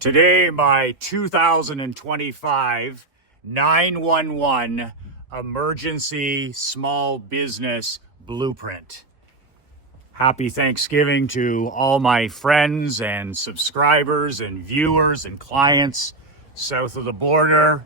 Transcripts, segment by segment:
Today, my 2025 911 Emergency Small Business Blueprint. Happy Thanksgiving to all my friends and subscribers and viewers and clients south of the border.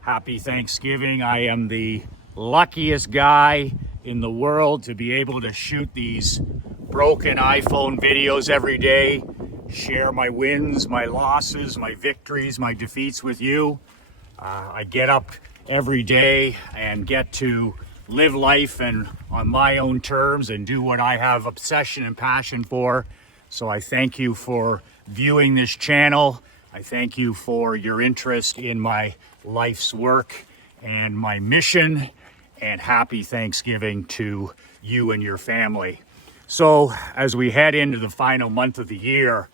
Happy Thanksgiving. I am the luckiest guy in the world to be able to shoot these broken iPhone videos every day, share my wins, my losses, my victories, my defeats with you. I get up every day and get to live life and on my own terms and do what I have obsession and passion for. So I thank you for viewing this channel. I thank you for your interest in my life's work and my mission, and happy Thanksgiving to you and your family. So as we head into the final month of the year,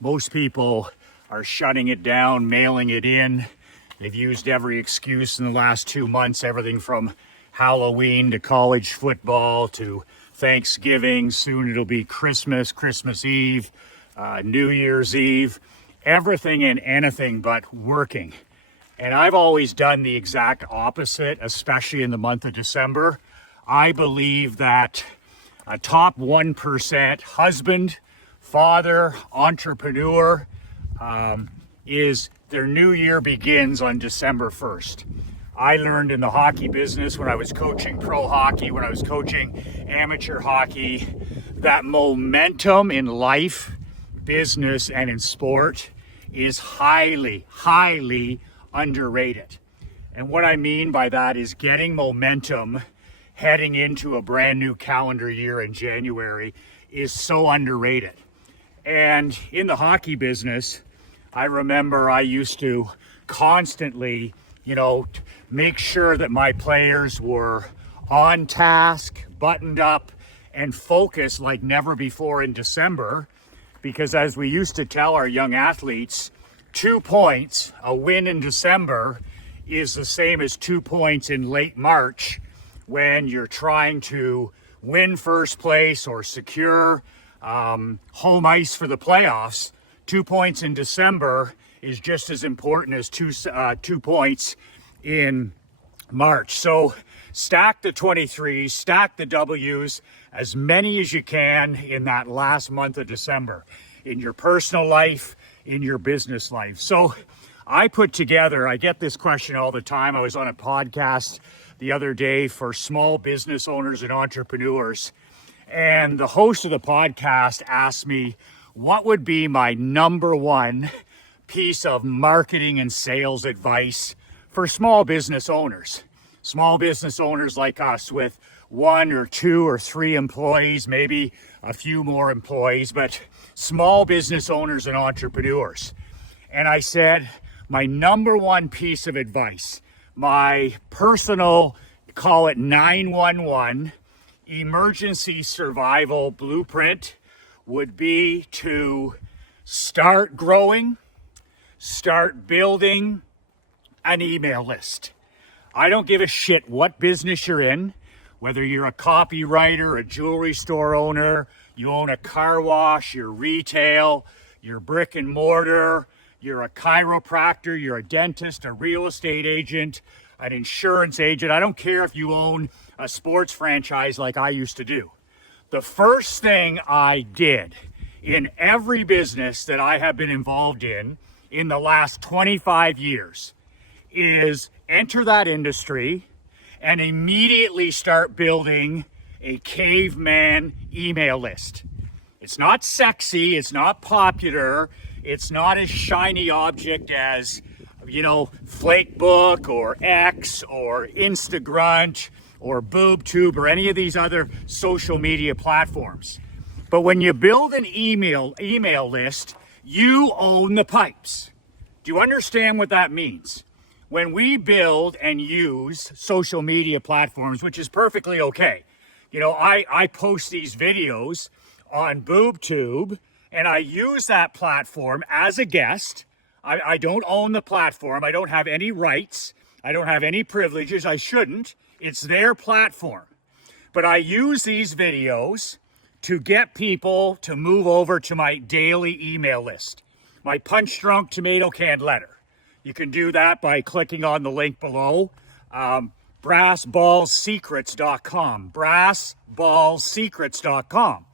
most people are shutting it down, mailing it in. They've used every excuse in the last 2 months, everything from Halloween to college football to Thanksgiving. Soon it'll be Christmas, Christmas Eve, New Year's Eve, everything and anything but working. And I've always done the exact opposite, especially in the month of December. I believe that a top 1% husband, father, entrepreneur, is their new year begins on December 1st. I learned in the hockey business when I was coaching pro hockey, when I was coaching amateur hockey, that momentum in life, business, and in sport is highly, highly underrated. And what I mean by that is getting momentum heading into a brand new calendar year in January is so underrated. And in the hockey business, I remember I used to constantly, make sure that my players were on task, buttoned up, and focused like never before in December. Because as we used to tell our young athletes, 2 points, a win in December, is the same as 2 points in late March when you're trying to win first place or secure home ice for the playoffs. 2 points in December is just as important as two points in March. So stack the 23s, stack the W's, as many as you can in that last month of December, in your personal life, in your business life. So I get this question all the time. I was on a podcast the other day for small business owners and entrepreneurs, and the host of the podcast asked me what would be my number one piece of marketing and sales advice for small business owners like us with 1 or 2 or 3 employees, maybe a few more employees, but small business owners and entrepreneurs. And I said, my number one piece of advice, my personal, call it 911 emergency survival blueprint, would be to start growing, start building an email list. I don't give a shit what business you're in, whether you're a copywriter, a jewelry store owner, you own a car wash, you're retail, you're brick and mortar, you're a chiropractor, you're a dentist, a real estate agent, an insurance agent. I don't care if you own a sports franchise like I used to do. The first thing I did in every business that I have been involved in the last 25 years is enter that industry and immediately start building a caveman email list. It's not sexy, it's not popular, it's not a shiny object as, Flakebook or X or Instagrunt or BoobTube or any of these other social media platforms. But when you build an email list, you own the pipes. Do you understand what that means? When we build and use social media platforms, which is perfectly okay. I post these videos on BoobTube and I use that platform as a guest. I don't own the platform. I don't have any rights. I don't have any privileges. I shouldn't. It's their platform. But I use these videos to get people to move over to my daily email list. my Punch Drunk Tomato Can letter. You can do that by clicking on the link below. Brassballsecrets.com. Brassballsecrets.com.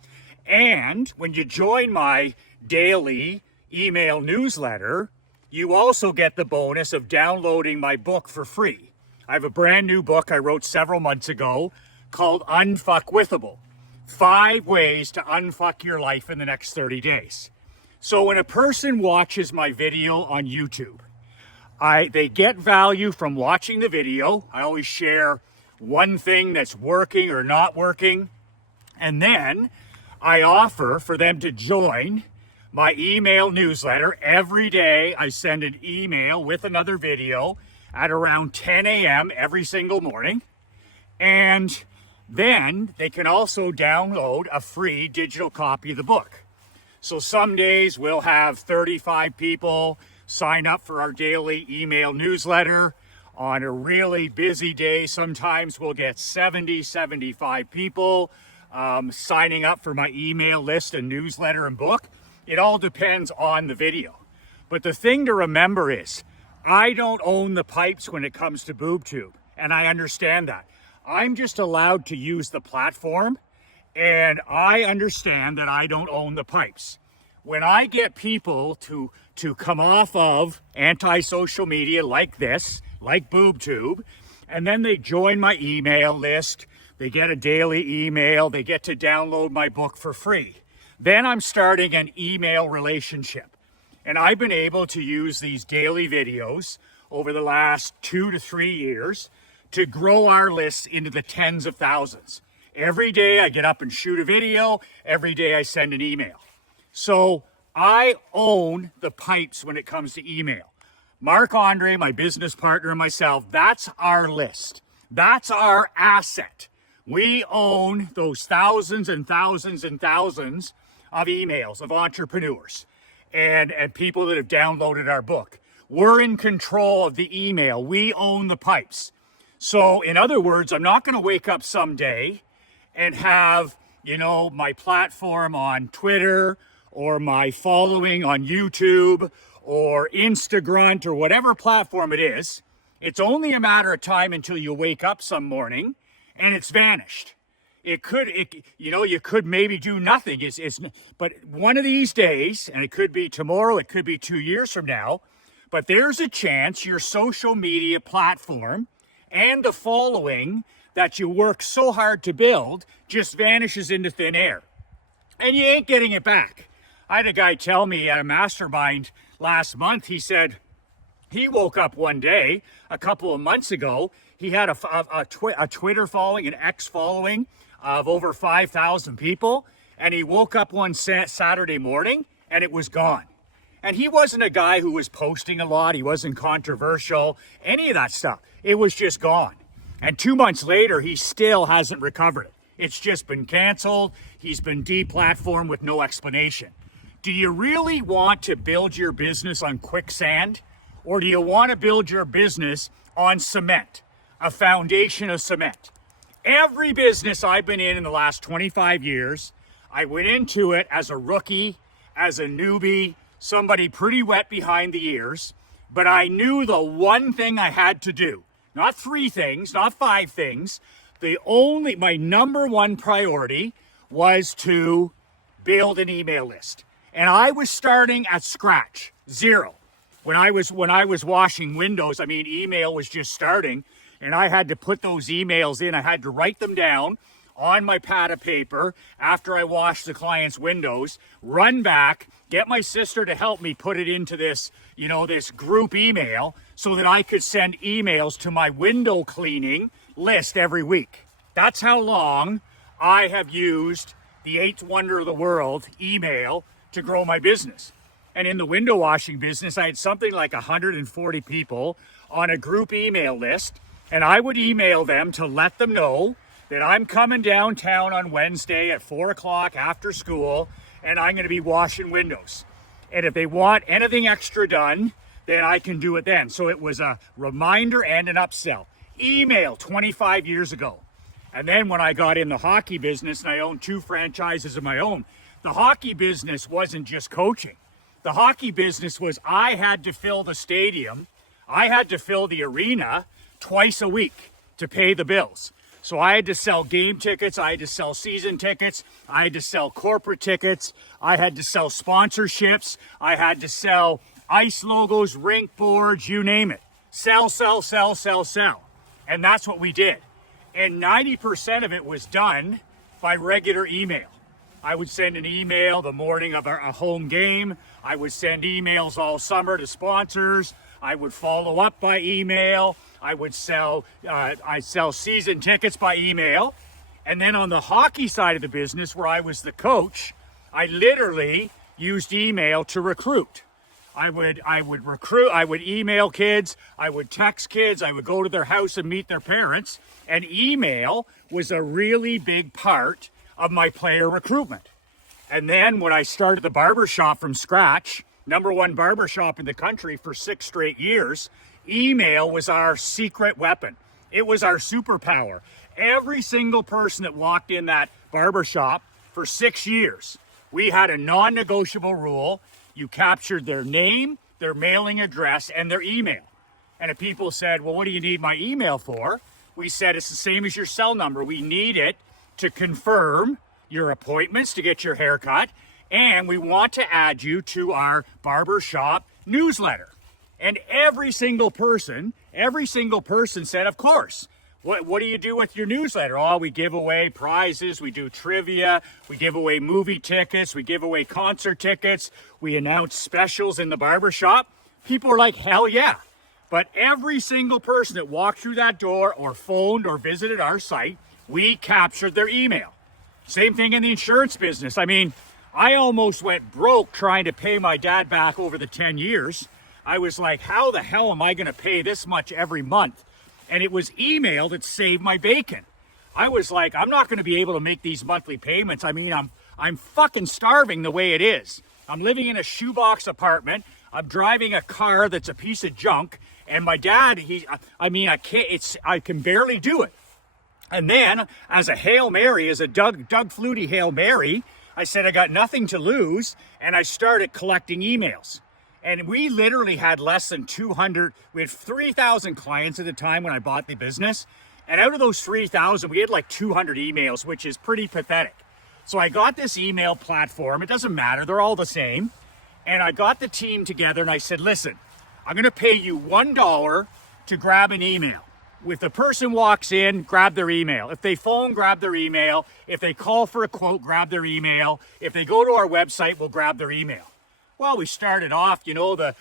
And when you join my daily email newsletter, you also get the bonus of downloading my book for free. I have a brand new book I wrote several months ago called Unfuckwithable. 5 ways to unfuck your life in the next 30 days. So when a person watches my video on YouTube, they get value from watching the video. I always share one thing that's working or not working. And then I offer for them to join my email newsletter. Every day I send an email with another video at around 10 a.m. every single morning. And then they can also download a free digital copy of the book. So some days we'll have 35 people sign up for our daily email newsletter. On a really busy day, sometimes we'll get 70, 75 people signing up for my email list and newsletter and book. It all depends on the video. But the thing to remember is, I don't own the pipes when it comes to BoobTube, and I understand that. I'm just allowed to use the platform, and I understand that I don't own the pipes. When I get people to come off of anti-social media like this, like BoobTube, and then they join my email list, they get a daily email, they get to download my book for free. Then I'm starting an email relationship. And I've been able to use these daily videos over the last 2 to 3 years to grow our lists into the tens of thousands. Every day I get up and shoot a video. Every day I send an email. So I own the pipes when it comes to email. Mark Andre, my business partner, and myself, that's our list. That's our asset. We own those thousands and thousands and thousands of emails of entrepreneurs and people that have downloaded our book. We're in control of the email. We own the pipes. So in other words, I'm not going to wake up someday and have, my platform on Twitter or my following on YouTube or Instagram or whatever platform it is. It's only a matter of time until you wake up some morning and it's vanished. You could maybe do nothing. But one of these days, and it could be tomorrow, it could be 2 years from now, but there's a chance your social media platform and the following that you work so hard to build just vanishes into thin air. And you ain't getting it back. I had a guy tell me at a mastermind last month, he said he woke up one day, a couple of months ago, he had a Twitter following, an X following of over 5,000 people, and he woke up one Saturday morning and it was gone. And he wasn't a guy who was posting a lot, he wasn't controversial, any of that stuff. It was just gone. And 2 months later, he still hasn't recovered it. It's just been canceled. He's been deplatformed with no explanation. Do you really want to build your business on quicksand? Or do you want to build your business on cement, a foundation of cement? Every business I've been in the last 25 years, I went into it as a rookie, as a newbie, somebody pretty wet behind the ears, but I knew the one thing I had to do, not 3 things, not 5 things. My number one priority was to build an email list. And I was starting at scratch, 0. When I was washing windows, email was just starting, and I had to put those emails in. I had to write them down on my pad of paper after I washed the client's windows, run back, get my sister to help me put it into this, this group email so that I could send emails to my window cleaning list every week. That's how long I have used the 8th wonder of the world, email, to grow my business. And in the window washing business, I had something like 140 people on a group email list, and I would email them to let them know that I'm coming downtown on Wednesday at 4 o'clock after school, and I'm going to be washing windows. And if they want anything extra done, then I can do it then. So it was a reminder and an upsell. Email 25 years ago. And then when I got in the hockey business and I owned 2 franchises of my own, the hockey business wasn't just coaching. The hockey business was I had to fill the stadium. I had to fill the arena twice a week to pay the bills. So I had to sell game tickets. I had to sell season tickets. I had to sell corporate tickets. I had to sell sponsorships. I had to sell ice logos, rink boards, you name it. Sell, sell, sell, sell, sell. And that's what we did. And 90% of it was done by regular email. I would send an email the morning of a home game. I would send emails all summer to sponsors. I would follow up by email. I sell season tickets by email. And then on the hockey side of the business, where I was the coach, I literally used email to recruit. I would recruit, I would email kids, I would text kids, I would go to their house and meet their parents. And email was a really big part of my player recruitment. And then when I started the barbershop from scratch, #1 barbershop in the country for 6 straight years, email was our secret weapon. It was our superpower. Every single person that walked in that barbershop for 6 years, we had a non-negotiable rule. You captured their name, their mailing address, and their email. And if people said, well, what do you need my email for? We said, it's the same as your cell number. We need it to confirm your appointments, to get your haircut, and we want to add you to our barbershop newsletter. And every single person said, of course. What do you do with your newsletter? Oh, we give away prizes, we do trivia, we give away movie tickets, we give away concert tickets, we announce specials in the barbershop. People are like, hell yeah. But every single person that walked through that door or phoned or visited our site, we captured their email. Same thing in the insurance business. I mean, I almost went broke trying to pay my dad back over the 10 years. I was like, how the hell am I going to pay this much every month? And it was email that saved my bacon. I was like, I'm not going to be able to make these monthly payments. I mean, I'm fucking starving the way it is. I'm living in a shoebox apartment. I'm driving a car that's a piece of junk. And my dad, I can barely do it. And then, as a Hail Mary, as a Doug Flutie Hail Mary, I said I got nothing to lose, and I started collecting emails. And we literally had less than 200, we had 3,000 clients at the time when I bought the business. And out of those 3,000, we had like 200 emails, which is pretty pathetic. So I got this email platform. It doesn't matter, they're all the same. And I got the team together and I said, listen, I'm gonna pay you $1 to grab an email. If the person walks in, grab their email. If they phone, grab their email. If they call for a quote, grab their email. If they go to our website, we'll grab their email. Well, we started off, the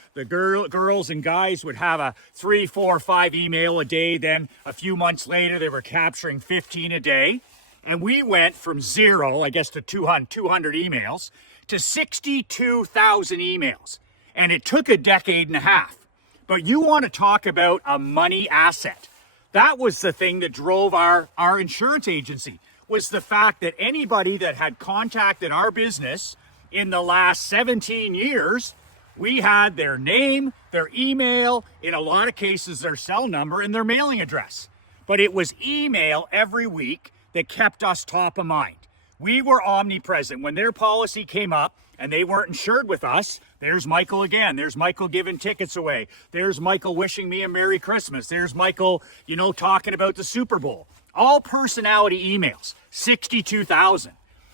girls and guys would have a 3, 4, 5 email a day. Then a few months later, they were capturing 15 a day. And we went from 0, I guess, to 200 emails to 62,000 emails. And it took a decade and a half. But you want to talk about a money asset. That was the thing that drove our insurance agency, was the fact that anybody that had contacted our business in the last 17 years, we had their name, their email, in a lot of cases their cell number and their mailing address. But it was email every week that kept us top of mind. We were omnipresent. When their policy came up and they weren't insured with us, there's Michael again. There's Michael giving tickets away. There's Michael wishing me a Merry Christmas. There's Michael, talking about the Super Bowl. All personality emails, 62,000.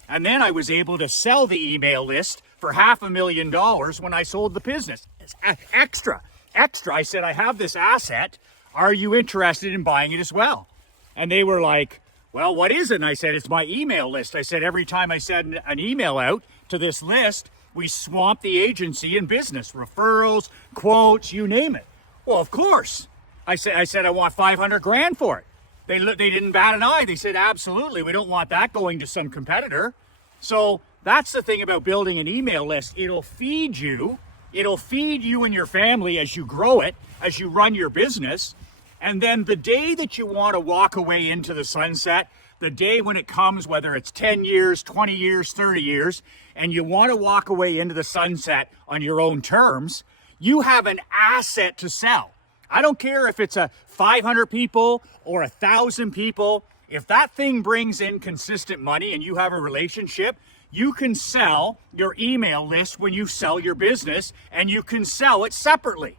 And then I was able to sell the email list for $500,000 when I sold the business. It's extra. I said, I have this asset. Are you interested in buying it as well? And they were like, well, what is it? And I said, it's my email list. I said, every time I send an email out to this list, we swamp the agency in business, referrals, quotes, you name it. Well, of course. I said, I want $500,000 for it. They didn't bat an eye. They said, absolutely. We don't want that going to some competitor. So that's the thing about building an email list. It'll feed you and your family as you grow it, as you run your business. And then the day that you want to walk away into the sunset, the day when it comes, whether it's 10 years, 20 years, 30 years, and you want to walk away into the sunset on your own terms, you have an asset to sell. I don't care if it's 500 people or 1,000 people. If that thing brings in consistent money and you have a relationship, you can sell your email list when you sell your business, and you can sell it separately.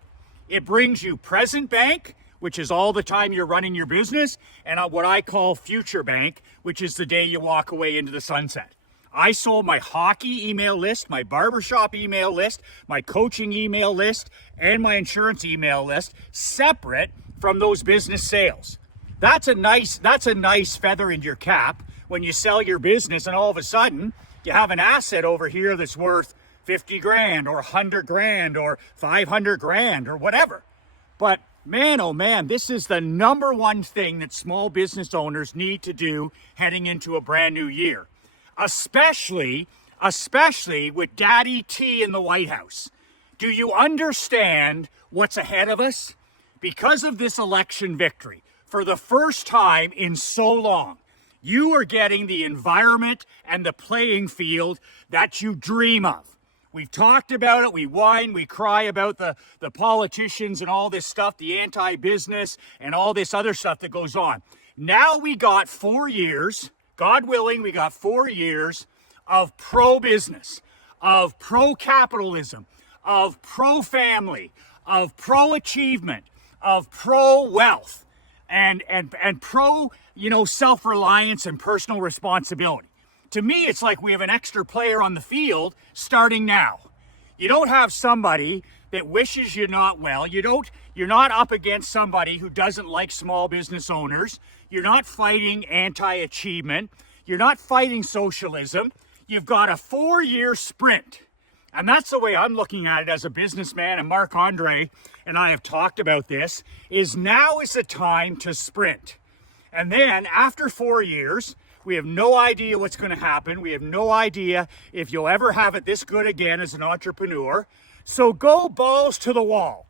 It brings you present bank, which is all the time you're running your business, and what I call future bank, which is the day you walk away into the sunset. I sold my hockey email list, my barbershop email list, my coaching email list, and my insurance email list separate from those business sales. That's a nice feather in your cap when you sell your business and all of a sudden you have an asset over here that's worth 50 grand or 100 grand or 500 grand or whatever. But man, oh man, this is the number one thing that small business owners need to do heading into a brand new year. Especially with Daddy T in the White House. Do you understand what's ahead of us? Because of this election victory, for the first time in so long, you are getting the environment and the playing field that you dream of. We've talked about it, we whine, we cry about the politicians and all this stuff, the anti-business and all this other stuff that goes on. Now we got 4 years, God willing, we got 4 years of pro-business, of pro-capitalism, of pro-family, of pro-achievement, of pro-wealth, and pro, self-reliance and personal responsibility. To me, it's like we have an extra player on the field starting now. You don't have somebody that wishes you not well. You're not up against somebody who doesn't like small business owners. You're not fighting anti-achievement. You're not fighting socialism. You've got a 4-year sprint. And that's the way I'm looking at it as a businessman, and Marc Andre and I have talked about this, is now is the time to sprint. And then after 4 years, we have no idea what's going to happen. We have no idea if you'll ever have it this good again as an entrepreneur. So go balls to the wall.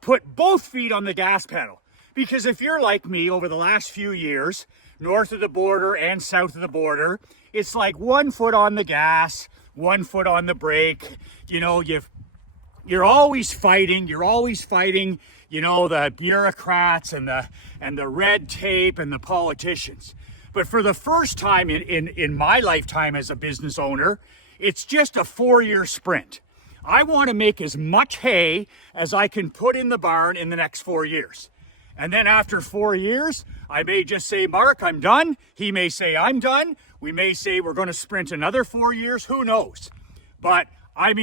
Put both feet on the gas pedal. Because if you're like me over the last few years, north of the border and south of the border, it's like 1 foot on the gas, 1 foot on the brake. You're always fighting. You're always fighting, the bureaucrats and the red tape and the politicians. But for the first time in my lifetime as a business owner, it's just a 4-year sprint. I want to make as much hay as I can put in the barn in the next 4 years. And then after 4 years, I may just say, Mark, I'm done. He may say, I'm done. We may say we're going to sprint another 4 years. Who knows? But I'm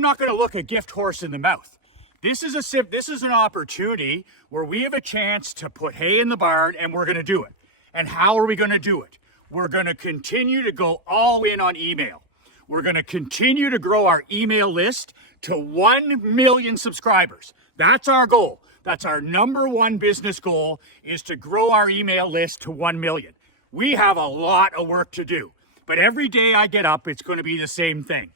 not going to look a gift horse in the mouth. This is an opportunity where we have a chance to put hay in the barn, and we're going to do it. And how are we going to do it? We're going to continue to go all in on email. We're going to continue to grow our email list to 1 million subscribers. That's our goal. That's our number one business goal, is to grow our email list to 1 million. We have a lot of work to do, but every day I get up, it's going to be the same thing.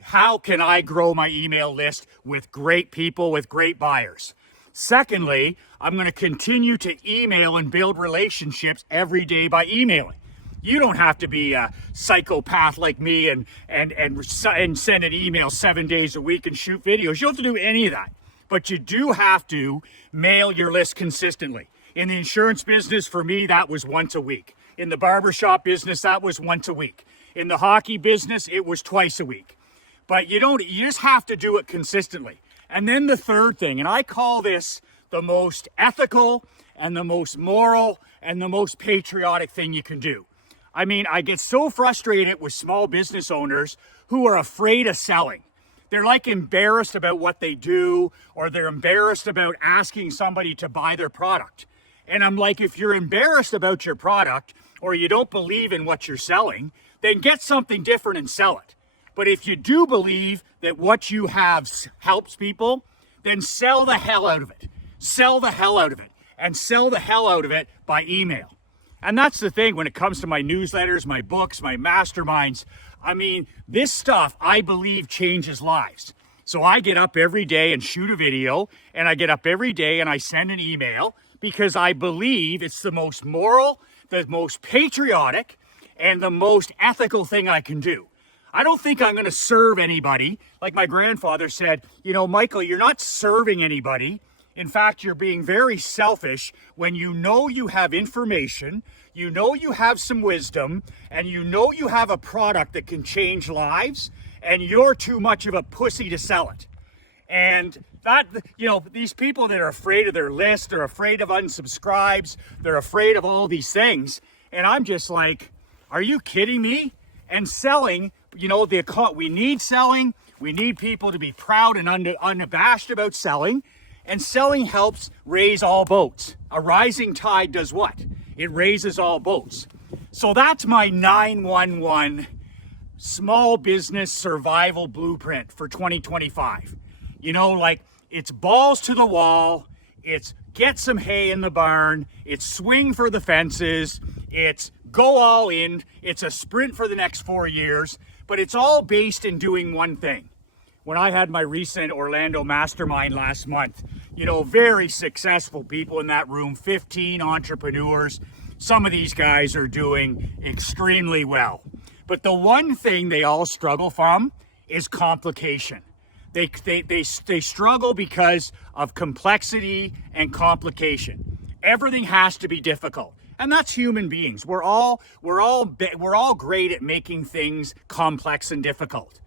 How can I grow my email list with great people, with great buyers? Secondly, I'm going to continue to email and build relationships every day by emailing. You don't have to be a psychopath like me and send an email 7 days a week and shoot videos. You don't have to do any of that. But you do have to mail your list consistently. In the insurance business, for me, that was once a week. In the barbershop business, that was once a week. In the hockey business, it was twice a week. But you just have to do it consistently. And then the third thing, and I call this the most ethical and the most moral and the most patriotic thing you can do. I get so frustrated with small business owners who are afraid of selling. They're like embarrassed about what they do, or they're embarrassed about asking somebody to buy their product. And I'm like, if you're embarrassed about your product, or you don't believe in what you're selling, then get something different and sell it. But if you do believe that what you have helps people, then sell the hell out of it. Sell the hell out of it. And sell the hell out of it by email. And that's the thing when it comes to my newsletters, my books, my masterminds. This stuff, I believe, changes lives. So I get up every day and shoot a video, and I get up every day and I send an email, because I believe it's the most moral, the most patriotic, and the most ethical thing I can do. I don't think I'm going to serve anybody. Like my grandfather said, Michael, you're not serving anybody. In fact, you're being very selfish when you know you have information, you know you have some wisdom, and you know you have a product that can change lives, and you're too much of a pussy to sell it. And that, these people that are afraid of their list, they're afraid of unsubscribes, they're afraid of all these things. And I'm just like, are you kidding me? And selling, we need selling. We need people to be proud and unabashed about selling. And selling helps raise all boats. A rising tide does what? It raises all boats. So that's my 911 small business survival blueprint for 2025. It's balls to the wall. It's get some hay in the barn. It's swing for the fences. It's go all in. It's a sprint for the next 4 years. But it's all based in doing one thing. When I had my recent Orlando mastermind last month, very successful people in that room, 15 entrepreneurs. Some of these guys are doing extremely well. But the one thing they all struggle from is complication. They struggle because of complexity and complication. Everything has to be difficult. And that's human beings. We're all great at making things complex and difficult.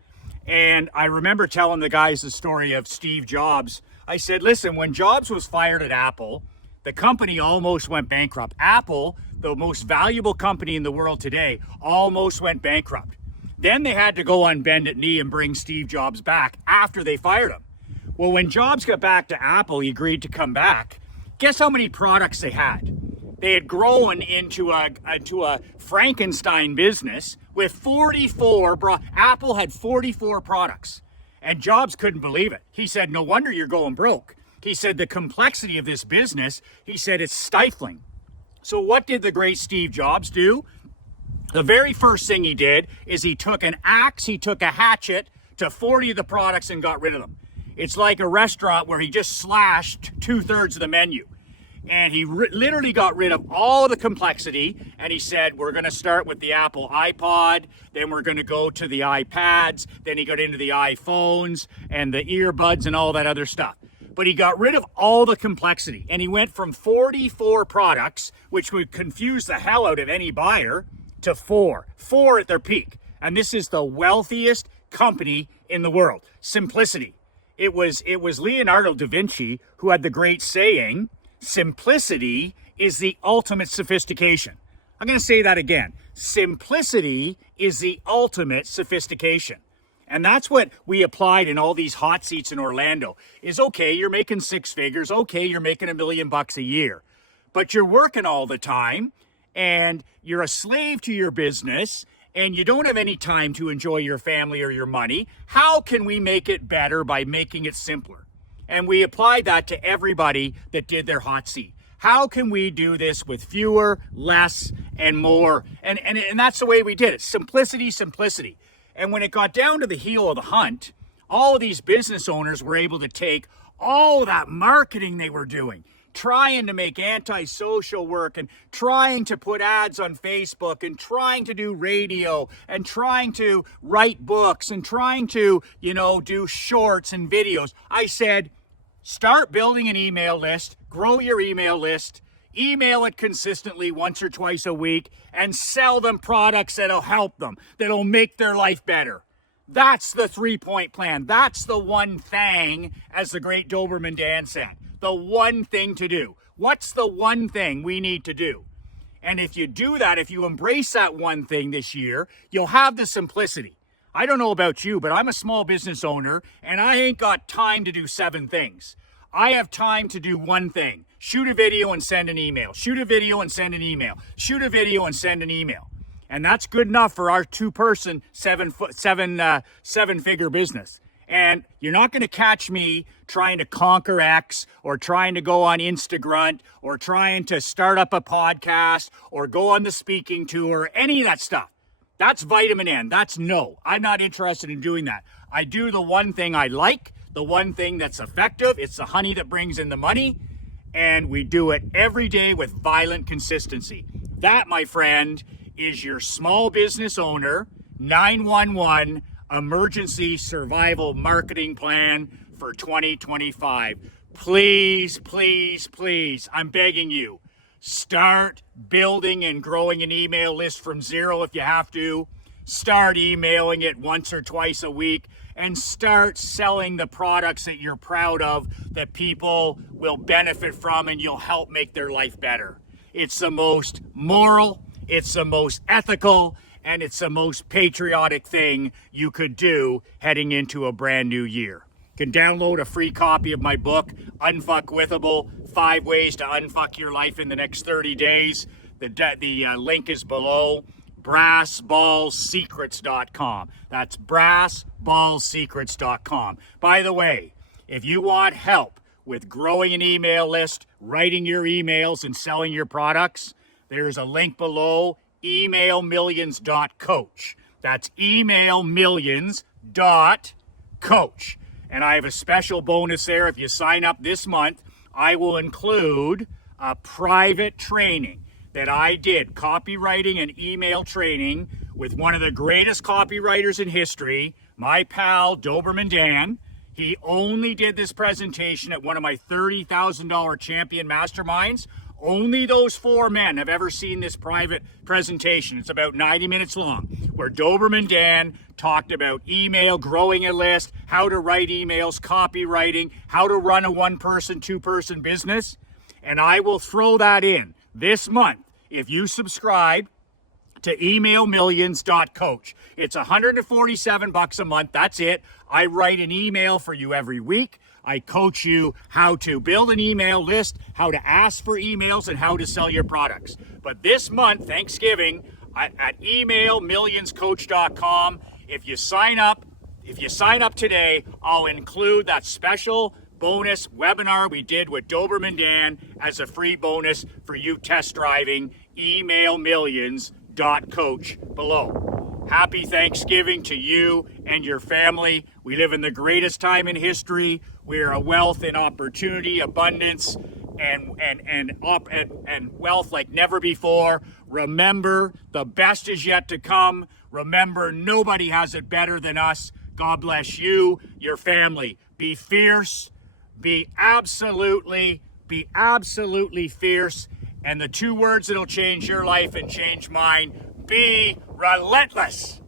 And I remember telling the guys the story of Steve Jobs. I said, listen, when Jobs was fired at Apple, the company almost went bankrupt. Apple, the most valuable company in the world today, almost went bankrupt. Then they had to go on bended knee and bring Steve Jobs back after they fired him. Well, when Jobs got back to Apple, he agreed to come back. Guess how many products they had? They had grown into a Frankenstein business with 44. Apple had 44 products, and Jobs couldn't believe it. He said, "No wonder you're going broke." He said, "The complexity of this business," he said, "it's stifling." So what did the great Steve Jobs do? The very first thing he did is he took an axe, he took a hatchet to 40 of the products and got rid of them. It's like a restaurant where he just slashed 2/3 of the menu. And he literally got rid of all the complexity. And he said, we're going to start with the Apple iPod. Then we're going to go to the iPads. Then he got into the iPhones and the earbuds and all that other stuff. But he got rid of all the complexity. And he went from 44 products, which would confuse the hell out of any buyer, to 4 at their peak. And this is the wealthiest company in the world. Simplicity. It was Leonardo da Vinci who had the great saying, simplicity is the ultimate sophistication. I'm going to say that again. Simplicity is the ultimate sophistication. And that's what we applied in all these hot seats in Orlando. Is okay, you're making 6 figures. Okay, you're making $1 million a year. But you're working all the time and you're a slave to your business and you don't have any time to enjoy your family or your money. How can we make it better by making it simpler? And we applied that to everybody that did their hot seat. How can we do this with fewer, less, and more? And that's the way we did it. Simplicity, simplicity. And when it got down to the heel of the hunt, all of these business owners were able to take all that marketing they were doing, trying to make anti-social work and trying to put ads on Facebook and trying to do radio and trying to write books and trying to, do shorts and videos. I said, start building an email list, grow your email list, email it consistently once or twice a week, and sell them products that'll help them, that'll make their life better. That's the 3-point plan. That's the one thing, as the great Doberman Dan said, the one thing to do. What's the one thing we need to do? And if you do that, if you embrace that one thing this year, you'll have the simplicity. I don't know about you, but I'm a small business owner and I ain't got time to do 7 things. I have time to do one thing. Shoot a video and send an email. Shoot a video and send an email. Shoot a video and send an email. And that's good enough for our 2-person, 7-figure business. And you're not going to catch me trying to conquer X or trying to go on Instagram or trying to start up a podcast or go on the speaking tour, any of that stuff. That's vitamin N. That's no. I'm not interested in doing that. I do the one thing I like, the one thing that's effective. It's the honey that brings in the money. And we do it every day with violent consistency. That, my friend, is your small business owner 911 emergency survival marketing plan for 2025. please, please, please, I'm begging you, start building and growing an email list from zero if you have to. Start emailing it once or twice a week and start selling the products that you're proud of that people will benefit from and you'll help make their life better. It's the most moral, it's the most ethical, and it's the most patriotic thing you could do heading into a brand new year. You can download a free copy of my book, Unfuckwithable, 5 Ways to Unfuck Your Life in the Next 30 Days. The link is below. BrassBallsSecrets.com. That's BrassBallsSecrets.com. By the way, if you want help with growing an email list, writing your emails, and selling your products, there's a link below, emailmillions.coach. That's emailmillions.coach. And I have a special bonus there. If you sign up this month, I will include a private training that I did, copywriting and email training with one of the greatest copywriters in history, my pal Doberman Dan. He only did this presentation at one of my $30,000 champion masterminds. Only those 4 men have ever seen this private presentation. It's about 90 minutes long, where Doberman Dan talked about email, growing a list, how to write emails, copywriting, how to run a 1-person, 2-person business. And I will throw that in this month if you subscribe to emailmillions.coach. It's $147 a month. That's it. I write an email for you every week. I coach you how to build an email list, how to ask for emails, and how to sell your products. But this month, Thanksgiving, at emailmillionscoach.com, if you sign up today, I'll include that special bonus webinar we did with Doberman Dan as a free bonus for you test driving. Emailmillions.coach below. Happy Thanksgiving to you and your family. We live in the greatest time in history. We are a wealth and opportunity, abundance, and wealth like never before. Remember, the best is yet to come. Remember, nobody has it better than us. God bless you, your family. Be fierce. Be absolutely fierce. And the 2 words that'll change your life and change mine, be relentless.